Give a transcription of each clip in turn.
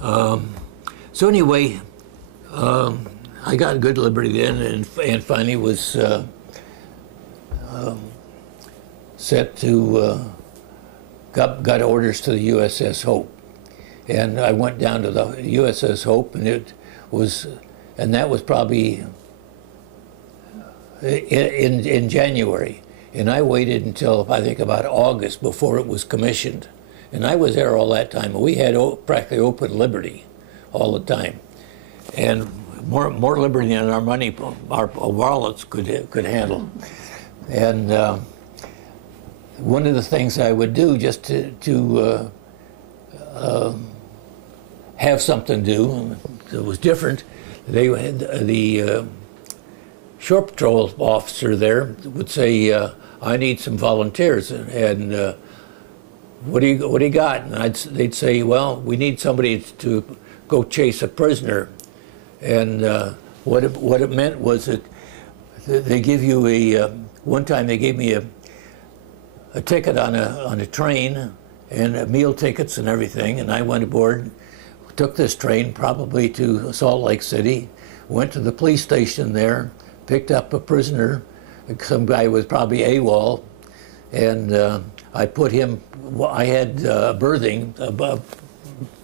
So anyway, I got good liberty then, and finally was set to, got orders to the USS Hope. And I went down to the USS Hope, and that was probably in January. And I waited until, I think, about August before it was commissioned. And I was there all that time. We had practically open liberty all the time. And more liberty than our money, our wallets could handle. And one of the things I would do just to have something to do that was different, they had the shore patrol officer there would say, I need some volunteers, and what do you got? And they'd say, well, we need somebody to go chase a prisoner. And what it meant was that they give you one time they gave me a ticket on a train and meal tickets and everything, and I went aboard, took this train probably to Salt Lake City, went to the police station there, picked up a prisoner, some guy was probably AWOL, and I put him, I had berthing above,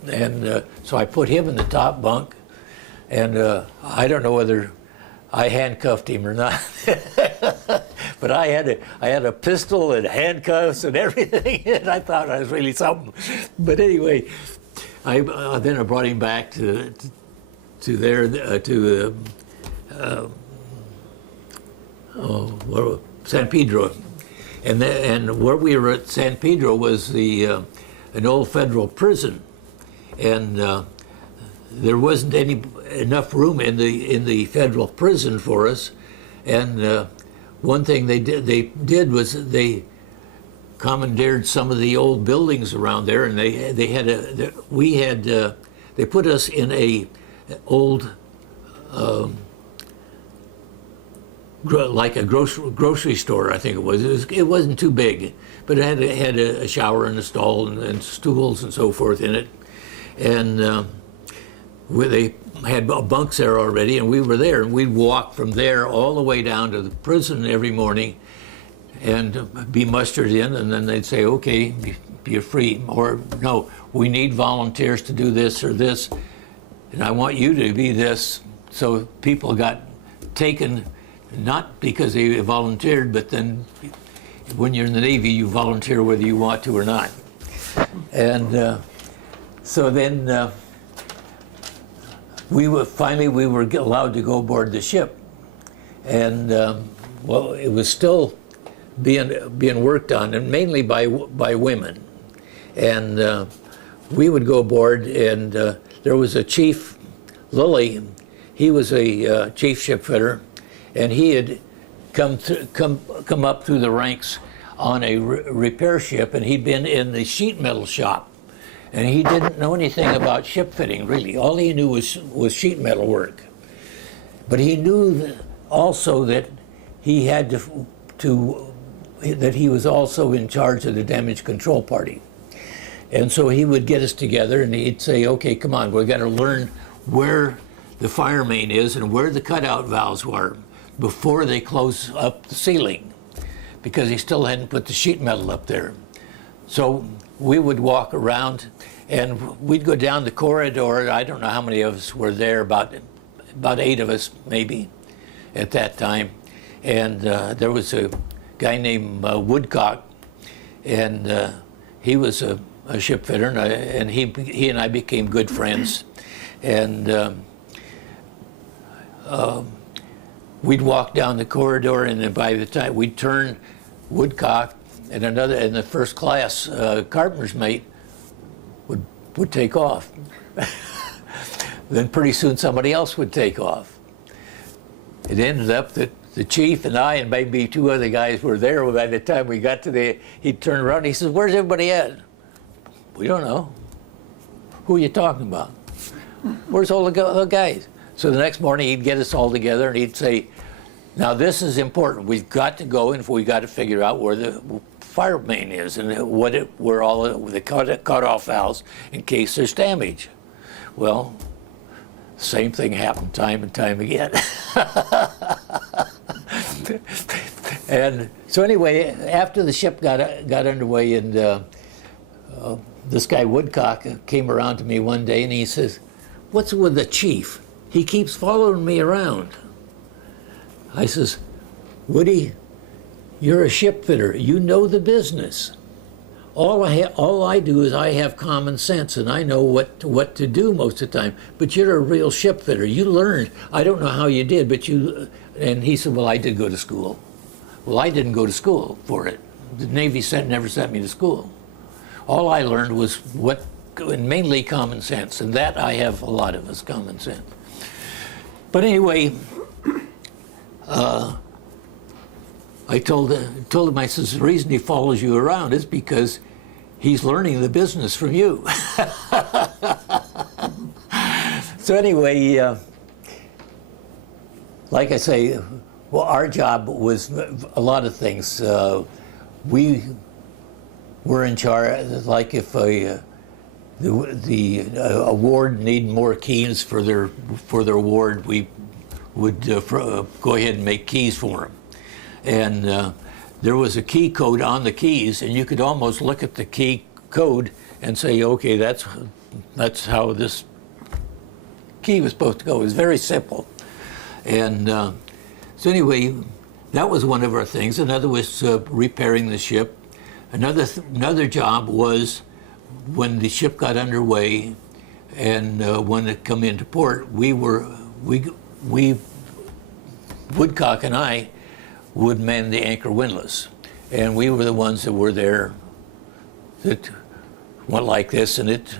and so I put him in the top bunk, and I don't know whether I handcuffed him or not, but I had a pistol and handcuffs and everything, and I thought I was really something. But anyway, then I brought him back to San Pedro, and where we were at San Pedro was an old federal prison, and there wasn't enough room in the federal prison for us, and one thing they did was they commandeered some of the old buildings around there, and they put us in a old like a grocery store, I think it was. It wasn't too big, but it had a shower and a stall and stools and so forth in it, and where they had bunks there already, and we were there, and we'd walk from there all the way down to the prison every morning and be mustered in, and then they'd say, okay, you're free, or no, we need volunteers to do this or this, and I want you to be this. So people got taken, not because they volunteered, but then when you're in the Navy, you volunteer whether you want to or not. And so then we were allowed to go aboard the ship, and well, it was still being worked on, and mainly by women. And we would go aboard, and there was a chief, Lilly. He was a chief shipfitter, and he had come up through the ranks on a repair ship, and he'd been in the sheet metal shop. And he didn't know anything about ship fitting, really. All he knew was sheet metal work. But he knew also that he had that he was also in charge of the damage control party. And so he would get us together, and he'd say, okay, come on, we've got to learn where the fire main is and where the cutout valves were before they close up the ceiling, because he still hadn't put the sheet metal up there. So we would walk around, and we'd go down the corridor. I don't know how many of us were there, about 8 of us maybe at that time. And there was a guy named Woodcock, and he was a ship fitter, and he and I became good friends. And we'd walk down the corridor, and then by the time we'd turn, Woodcock and the first class carpenter's mate would take off. Then pretty soon somebody else would take off. It ended up that the chief and I and maybe 2 other guys were there. By the time we got to he'd turn around and he says, where's everybody at? We don't know. Who are you talking about? Where's all the guys? So the next morning he'd get us all together and he'd say, now this is important. We've got to go and we got to figure out where the fire main is and where all the cut-off valves in case there's damage. Well, same thing happened time and time again. And so anyway, after the ship got underway, and this guy Woodcock came around to me one day and he says, "What's with the chief? He keeps following me around." I says, "Woody, you're a ship fitter. You know the business. All I do is I have common sense and I know what to do most of the time. But you're a real ship fitter. You learned. I don't know how you did, but you." And he said, "Well, I did go to school." Well, I didn't go to school for it. The Navy never sent me to school. All I learned was mainly common sense, and that I have a lot of is common sense. But anyway, I told him, I says, the reason he follows you around is because he's learning the business from you. So anyway, like I say, well, our job was a lot of things. We were in charge, like if the ward needed more keys for their ward, we would go ahead and make keys for them. And there was a key code on the keys, and you could almost look at the key code and say, okay, that's how this key was supposed to go. It was very simple. And so anyway, that was one of our things. Another was repairing the ship. Another job was when the ship got underway and when it come into port, we Woodcock and I would man the anchor windlass, and we were the ones that were there that went like this, and it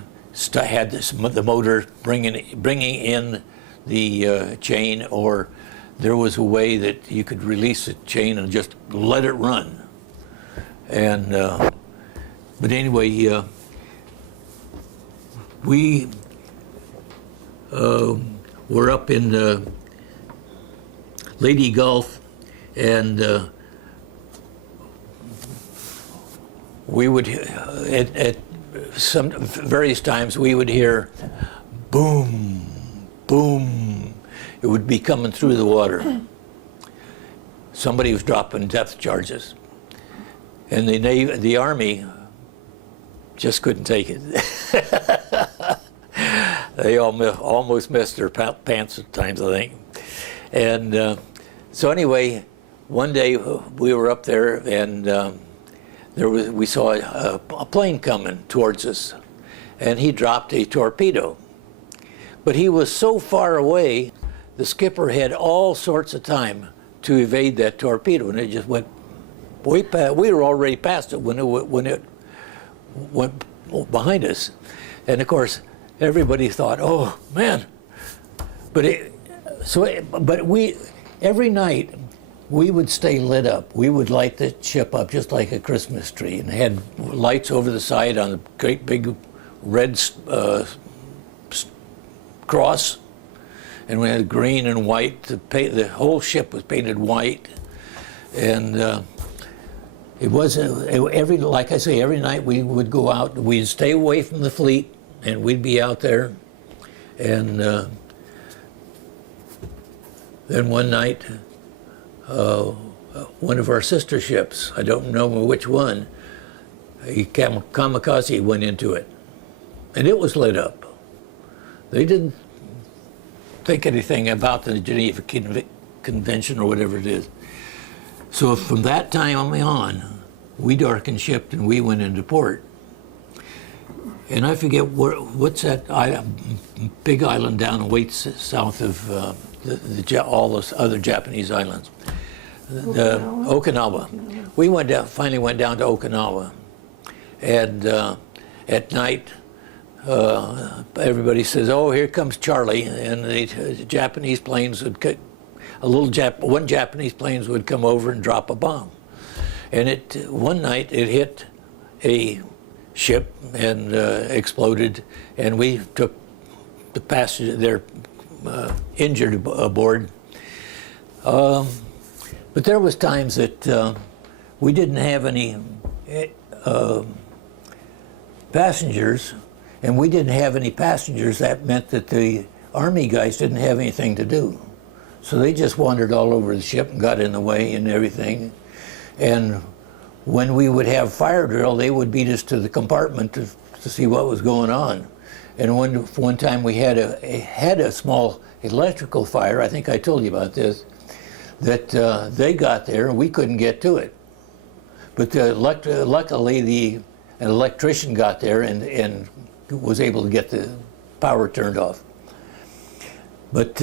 had the motor bringing in the chain, or there was a way that you could release the chain and just let it run. And but anyway, we were up in Lady Gulf, and we would at some various times we would hear boom, boom. It would be coming through the water. Somebody was dropping depth charges, and the Army just couldn't take it. They almost missed their pants at times, I think. And so anyway, one day we were up there, and we saw a plane coming towards us, and he dropped a torpedo. But he was so far away, the skipper had all sorts of time to evade that torpedo, and it just went way past. We were already past it when it went behind us, and of course everybody thought, "Oh man!" But every night we would stay lit up. We would light the ship up just like a Christmas tree, and had lights over the side on a great big red cross. And we had green and white. The whole ship was painted white, and it was like I say, every night we would go out. We'd stay away from the fleet, and we'd be out there. And then one night, one of our sister ships, I don't know which one, a kamikaze went into it, and it was lit up. They didn't think anything about the Geneva Convention or whatever it is. So from that time on, we darkened ship and we went into port. And I forget what's that big island down way south of all those other Japanese islands. Okinawa. We finally went down to Okinawa, and at night, everybody says, "Oh, here comes Charlie," and the Japanese planes would one Japanese planes would come over and drop a bomb, and one night it hit a ship and exploded, and we took the passenger there injured aboard. But there was times that we didn't have any passengers. and we didn't have any passengers. That meant that the Army guys didn't have anything to do. So they just wandered all over the ship and got in the way and everything. And when we would have fire drill, they would beat us to the compartment to see what was going on. And one time we had a small electrical fire, I think I told you about this, that they got there and we couldn't get to it. But luckily an electrician got there and was able to get the power turned off. But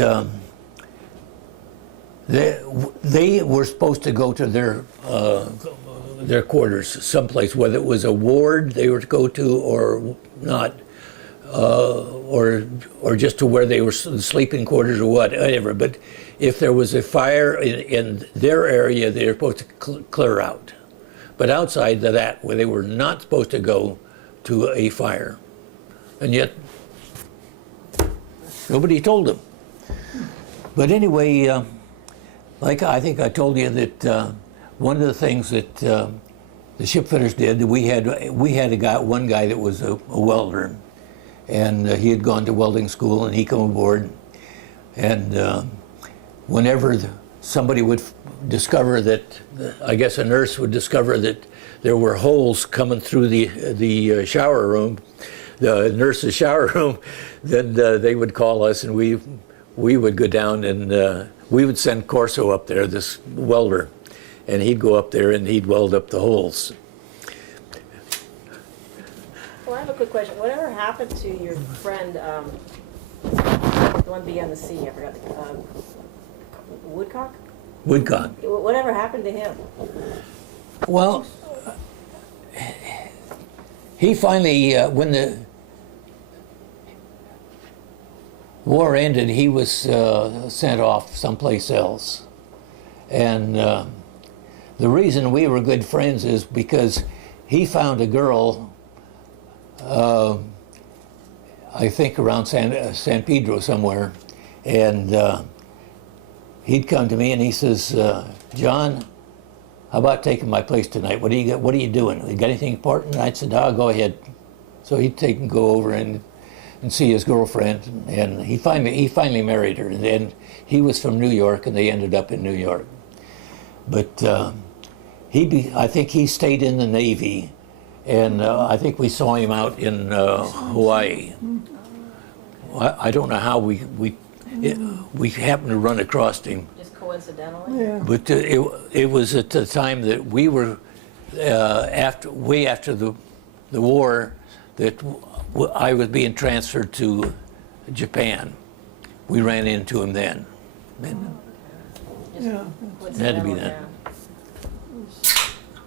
they were supposed to go to their quarters someplace, whether it was a ward they were to go to or not, or just to where they were sleeping quarters or whatever. But if there was a fire in their area, they were supposed to clear out. But outside of that, where they were not supposed to go to a fire, and yet nobody told them. But anyway, like I think I told you that one of the things that the shipfitters did, we had one guy that was a welder, and he had gone to welding school, and he come aboard, and whenever somebody would discover that, I guess a nurse would discover that there were holes coming through the shower room, the nurse's shower room, then they would call us, and we would go down, and we would send Corso up there, this welder, and he'd go up there and he'd weld up the holes. Well, I have a quick question. Whatever happened to your friend, the one beyond the sea? I forgot the Woodcock? Woodcock. Whatever happened to him? Well, he finally, when the war ended, he was sent off someplace else. And the reason we were good friends is because he found a girl, I think around San Pedro somewhere, and he'd come to me and he says, John, how about taking my place tonight? What are you doing? You got anything important? And I said, oh, go ahead. So he'd go over and see his girlfriend, and he finally married her. And he was from New York, and they ended up in New York. But I think he stayed in the Navy, and I think we saw him out in Hawaii. I don't know how we happened to run across him. Just coincidentally? Yeah. But it was at the time that we were way after the war that I was being transferred to Japan. We ran into him then. Yeah. It had to be that.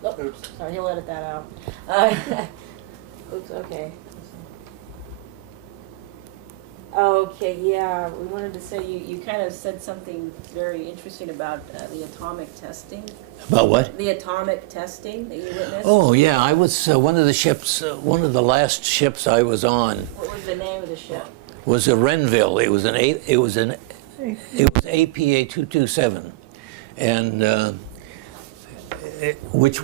Oh, oops, sorry, he'll edit that out. Oops, okay. Okay, yeah, we wanted to say, you kind of said something very interesting about the atomic testing. About what? The atomic testing that you witnessed? Oh yeah, I was one of the ships. One of the last ships I was on What was the name of the ship? was a Renville. It was APA 227, and which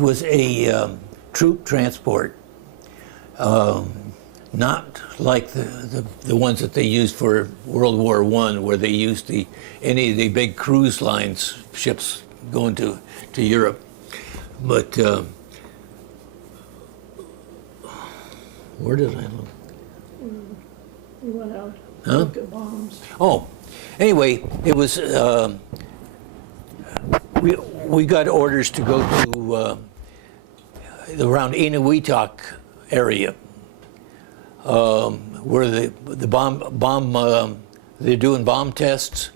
was a troop transport. Not like the ones that they used for World War I, where they used any of the big cruise lines ships going to Europe. But where did I look? We went out, Huh? looked at bombs. Oh, anyway, it was we got orders to go to around Inuitak area. Where the bomb they're doing bomb tests,